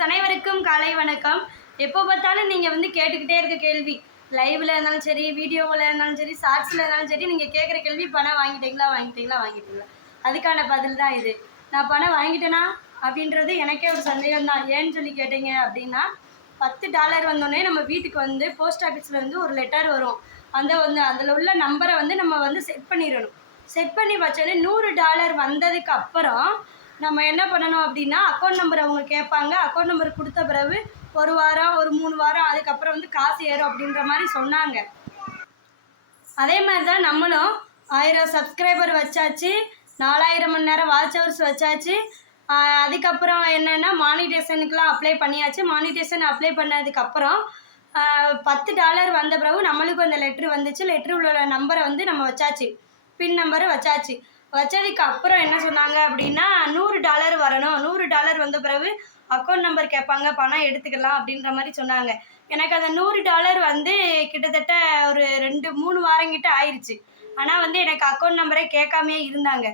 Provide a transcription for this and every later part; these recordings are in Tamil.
வியூவர்ஸ் அனைவருக்கும் காலை வணக்கம். எப்போ பார்த்தாலும் நீங்கள் வந்து கேட்டுக்கிட்டே இருக்க கேள்வி. லைவில் இருந்தாலும் சரி வீடியோவில் இருந்தாலும் சரி ஷார்ட்ஸில் இருந்தாலும் சரி நீங்கள் கேட்குற கேள்வி பணம் வாங்கிட்டீங்களா வாங்கிட்டீங்களா வாங்கிட்டீங்களா? அதுக்கான பதில் தான் இது. நான் பணம் வாங்கிட்டேனா அப்படின்றது எனக்கே ஒரு சந்தேகம் தான். ஏன்னு சொல்லி கேட்டீங்க அப்படின்னா பத்து டாலர் வந்தோடனே நம்ம வீட்டுக்கு வந்து போஸ்ட் ஆஃபீஸில் வந்து ஒரு லெட்டர் வரும். அந்த வந்து அதில் உள்ள நம்பரை வந்து நம்ம வந்து செட் பண்ணிடணும். செட் பண்ணி வச்சோடனே நூறு டாலர் வந்ததுக்கு அப்புறம் நம்ம என்ன பண்ணணும் அப்படின்னா அக்கௌண்ட் நம்பர் அவங்க கேட்பாங்க. அக்கௌண்ட் நம்பர் கொடுத்த பிறகு ஒரு வாரம் ஒரு மூணு வாரம் அதுக்கப்புறம் வந்து காசு ஏறும் அப்படின்ற மாதிரி சொன்னாங்க. அதே மாதிரி தான் நம்மளும் ஆயிரம் சப்ஸ்கிரைபர் வச்சாச்சு நாலாயிரம் மணி நேரம் வாட்ச் ஹவர்ஸ் வச்சாச்சு. அதுக்கப்புறம் என்னென்னா மானிட்டேஷனுக்குலாம் அப்ளை பண்ணியாச்சு. மானிட்டேஷன் அப்ளை பண்ணதுக்கப்புறம் பத்து டாலர் வந்த பிறகு நம்மளுக்கும் அந்த லெட்ரு வந்துச்சு. லெட்ரு உள்ள நம்பரை வந்து நம்ம வச்சாச்சு. பின் நம்பரை வச்சாச்சு. வச்சதுக்கு அப்புறம் என்ன சொன்னாங்க அப்படின்னா நூறு டாலர் வரணும். நூறு டாலர் வந்த பிறகு அக்கௌண்ட் நம்பர் கேட்பாங்க பணம் எடுத்துக்கலாம் அப்படின்ற மாதிரி சொன்னாங்க. எனக்கு அந்த நூறு டாலர் வந்து கிட்டத்தட்ட ஒரு ரெண்டு மூணு வாரம் கிட்ட ஆயிடுச்சு ஆனால் வந்து எனக்கு அக்கௌண்ட் நம்பரே கேட்காமே இருந்தாங்க.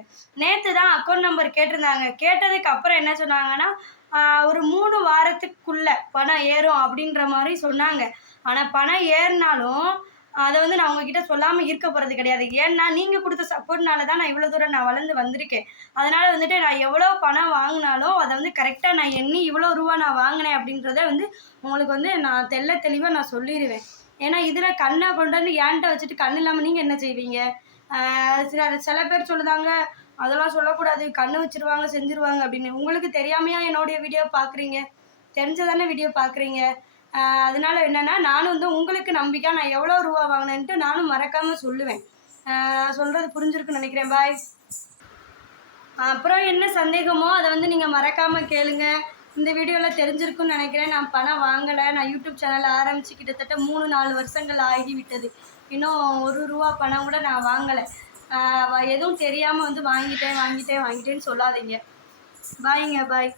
நேற்று தான் அக்கௌண்ட் நம்பர் கேட்டிருந்தாங்க. கேட்டதுக்கு அப்புறம் என்ன சொன்னாங்கன்னா ஒரு மூணு வாரத்துக்குள்ளே பணம் ஏறும் அப்படின்ற மாதிரி சொன்னாங்க. ஆனால் பணம் ஏறினாலும் அதை வந்து நான் உங்ககிட்ட சொல்லாமல் இருக்க போகிறது கிடையாது. ஏன்னா நீங்கள் கொடுத்த சப்போர்ட்னால தான் நான் இவ்வளோ தூரம் நான் வளர்ந்து வந்திருக்கேன். அதனால் வந்துட்டு நான் எவ்வளோ பணம் வாங்கினாலும் அதை வந்து கரெக்டாக நான் எண்ணி இவ்வளோ ரூபா நான் வாங்கினேன் அப்படின்றத வந்து உங்களுக்கு வந்து நான் தெள்ள தெளிவாக நான் சொல்லிடுவேன் ஏன்னா இதில் கண்ணை கொண்டு வந்து ஏன்ட்ட வச்சுட்டு கண் இல்லாமல் நீங்கள் என்ன செய்வீங்க? சில சில பேர் சொல்லுதாங்க அதெல்லாம் சொல்லக்கூடாது. கண்ணு வச்சிருவாங்க செஞ்சுருவாங்க அப்படின்னு. உங்களுக்கு தெரியாமையா என்னுடைய வீடியோ பார்க்குறீங்க தெரிஞ்சதானே வீடியோ பார்க்குறீங்க அதனால என்னென்னா நானும் வந்து உங்களுக்கு நம்பிக்கை நான் எவ்வளோ ரூபா வாங்கினேன்ட்டு நானும் மறக்காமல் சொல்லுவேன். சொல்கிறது புரிஞ்சிருக்குன்னு நினைக்கிறேன். பாய் அப்புறம் என்ன சந்தேகமோ அதை வந்து நீங்கள் மறக்காமல் கேளுங்க. இந்த வீடியோவில் தெரிஞ்சிருக்குன்னு நினைக்கிறேன். நான் பணம் வாங்கலை. நான் யூடியூப் சேனல் ஆரம்பித்து கிட்டத்தட்ட மூணு நாலு வருஷங்கள் ஆகிவிட்டது. இன்னும் ஒரு ரூபா பணம் கூட நான் வாங்கலை. எதுவும் தெரியாமல் வந்து வாங்கிட்டேன் வாங்கிட்டேன் வாங்கிட்டேன்னு சொல்லாதீங்க. பாய்ங்க பாய்